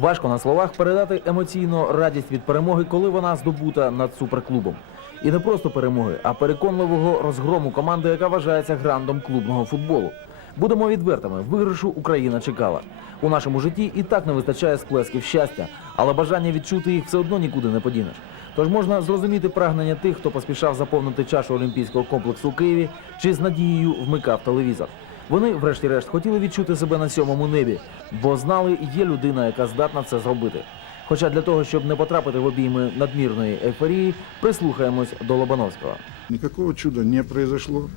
Важко на словах передати емоційно радість від перемоги, коли вона здобута над суперклубом. І не просто перемоги, а переконливого розгрому команди, яка вважається грандом клубного футболу. Будемо відвертими, виграшу Україна чекала. У нашому житті і так не вистачає сплесків щастя, але бажання відчути їх все одно нікуди не подінеш. Тож можна зрозуміти прагнення тих, хто поспішав заповнити чашу олімпійського комплексу у Києві чи з надією вмикав телевізор. Вони, врешті-решт, хотіли відчути себе на сьомому небі, бо знали, є людина, яка здатна це зробити. Хоча для того, щоб не потрапити в обійми надмірної ейфорії, прислухаємось до Лобановського. Никакого чуда не произошло.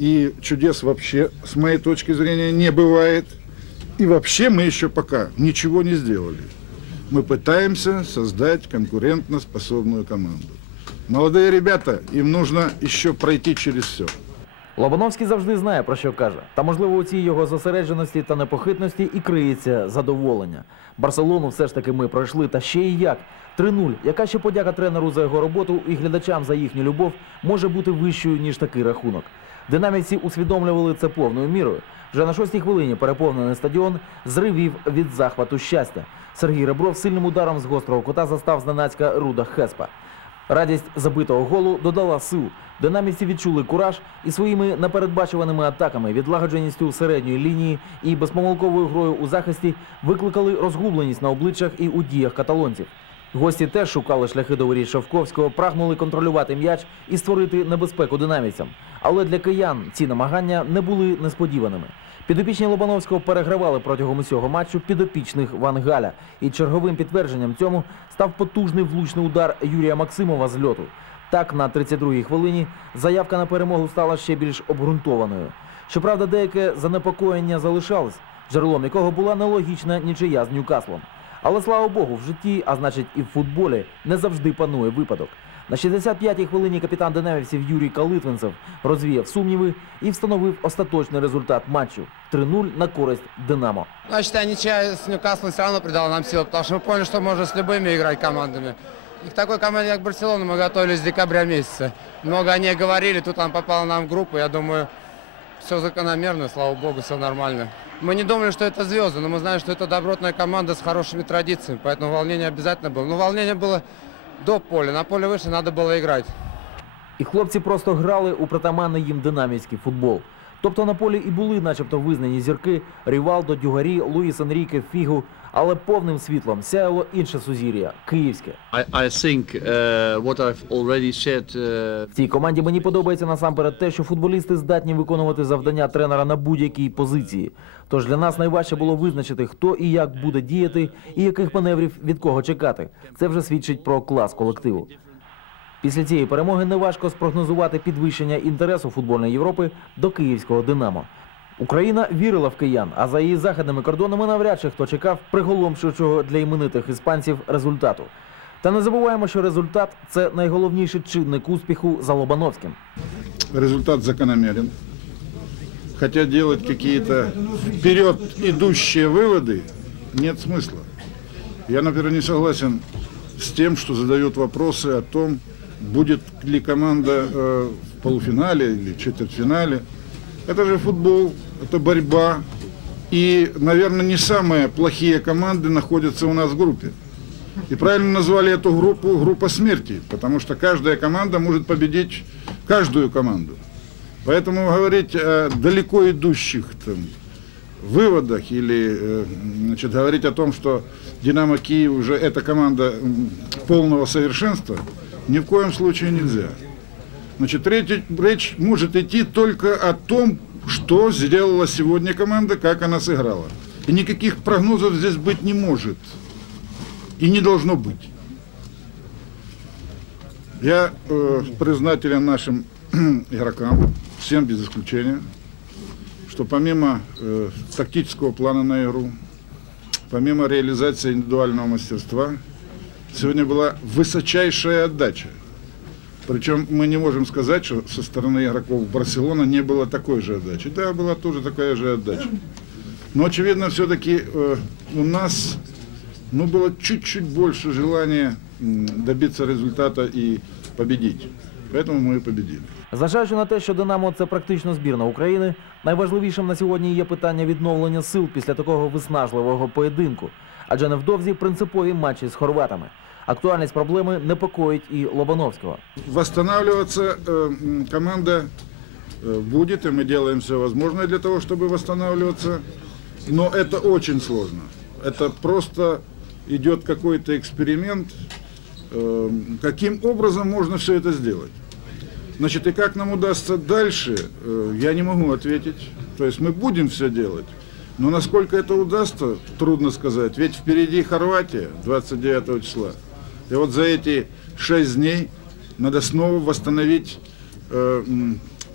И чудес вообще, с моей точки зрения, не бывает. И вообще мы еще пока ничего не сделали. Мы пытаемся создать конкурентоспособную команду. Молодые ребята, им нужно еще пройти через все. Лобановський завжди знає, про що каже. Та можливо у цій його зосередженості та непохитності і криється задоволення. Барселону все ж таки ми пройшли, та ще і як. 3-0. Яка ще подяка тренеру за його роботу і глядачам за їхню любов може бути вищою, ніж такий рахунок. Динаміці усвідомлювали це повною мірою. Вже на шостій хвилині переповнений стадіон зривів від захвату щастя. Сергій Ребров сильним ударом з гострого кута застав зненацька Руда Хеспа. Радість забитого голу додала сил. Динаміці відчули кураж і своїми непередбачуваними атаками, відлагодженістю середньої лінії і безпомилковою грою у захисті викликали розгубленість на обличчях і у діях каталонців. Гості теж шукали шляхи до воріт Шовковського, прагнули контролювати м'яч і створити небезпеку динамівцям. Але для киян ці намагання не були несподіваними. Підопічні Лобановського перегравали протягом усього матчу підопічних Ван Галя. І черговим підтвердженням цьому став потужний влучний удар Юрія Максимова з льоту. Так, на 32-й хвилині заявка на перемогу стала ще більш обґрунтованою. Щоправда, деяке занепокоєння залишалось, джерелом якого була нелогічна нічия з Ньюкаслом. Але слава Богу, в житті, а значить і в футболі, не завжди панує випадок. На 65-й хвилині капітан динамівців Юрій Калитвинцев розвіяв сумніви і встановив остаточний результат матчу 3-0 на користь Динамо. Ну, я считаю, ничья с Ньюкаслом все равно придала нам сил, потому что мы поняли, что можно с любыми играть командами. И к такой команде, как Барселона, мы готовились с декабря месяца. Много о ней говорили, тут она попала нам в группу, я думаю, все закономерно, слава богу, все нормально. Мы не думали, что это звезды, но мы знаем, что это добротная команда с хорошими традициями, поэтому волнение обязательно было. Но волнение было до поля, на поле выше надо было играть. І хлопці просто грали у притаманний їм динамівський футбол. Тобто на полі і були, начебто, визнані зірки Рівалдо, Дюгарі, Луїс Енріке, Фігу, але повним світлом сяяло інше сузір'я київське. I, I think uh, what I've already said uh, В цій команді мені подобається насамперед те, що футболісти здатні виконувати завдання тренера на будь-якій позиції. Тож для нас найважче було визначити, хто і як буде діяти, і яких маневрів від кого чекати. Це вже свідчить про клас колективу. Після цієї перемоги неважко спрогнозувати підвищення інтересу футбольної Європи до київського Динамо. Україна вірила в киян, а за її західними кордонами навряд чи хто чекав приголомшуючого для іменитих іспанців результату. Та не забуваємо, що результат це найголовніший чинник успіху за Лобановським. Результат закономерен. Хотя делать какие-то вперед идущие выводы нет смысла. Я, например, не согласен с тем, что задают вопросы о том, будет ли команда э, в полуфинале или четвертьфинале. Это же футбол, это борьба. И, наверное, не самые плохие команды находятся у нас в группе. И правильно назвали эту группу группа смерти, потому что каждая команда может победить каждую команду. Поэтому говорить о далеко идущих там, выводах или э, значит, говорить о том, что Динамо Киев уже эта команда полного совершенства, ни в коем случае нельзя. Значит, речь, речь может идти только о том, что сделала сегодня команда, как она сыграла. И никаких прогнозов здесь быть не может. И не должно быть. Я э, признателен нашим игрокам, всем без исключения, что помимо э, тактического плана на игру, помимо реализации индивидуального мастерства, сегодня была высочайшая отдача. Причем мы не можем сказать, что со стороны игроков Барселона не было такой же отдачи. Да, была тоже такая же отдача. Но, очевидно, все-таки э, у нас ну, было чуть-чуть больше желания м, добиться результата и победить. Поэтому мы и победили. Зважаючи на те, що Динамо це практично збірна України, найважливішим на сьогодні є питання відновлення сил після такого виснажливого поєдинку. адже невдовзі принципові матчі з хорватами. Актуальність проблеми непокоїть і Лобановського. Восстанавливаться э, м, команда э, будет, и мы делаем все возможное для того, чтобы восстанавливаться. Но это очень сложно. Это просто идет какой-то эксперимент, э, каким образом можно все это сделать. Значит, и как нам удастся дальше, э, я не могу ответить. То есть мы будем все делать. Но насколько это удастся, трудно сказать. Ведь впереди Хорватия 29 числа. И вот за эти шесть дней надо снова восстановить, э,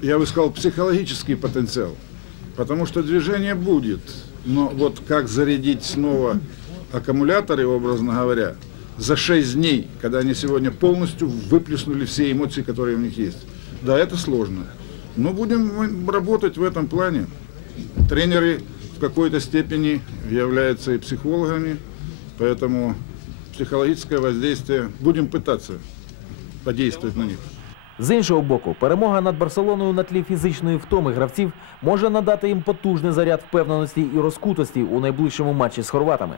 я бы сказал, психологический потенциал. Потому что движение будет. Но вот как зарядить снова аккумуляторы, образно говоря, за 6 дней, когда они сегодня полностью выплеснули все эмоции, которые у них есть. Да, это сложно. Но будем мы работать в этом плане. Тренеры в какой-то степени являются и психологами, поэтому психологическое воздействие будем пытаться подействовать на них. З іншого боку, перемога над Барселоною на тлі фізичної втоми гравців може надати їм потужний заряд впевненості і розкутості у найближчому матчі з хорватами.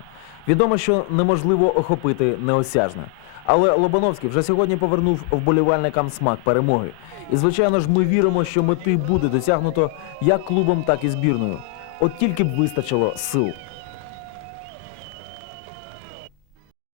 Відомо, що неможливо охопити неосяжне. Але Лобановський вже сьогодні повернув вболівальникам смак перемоги. І звичайно ж, ми віримо, що мети буде досягнуто як клубом, так і збірною. От тільки б вистачило сил.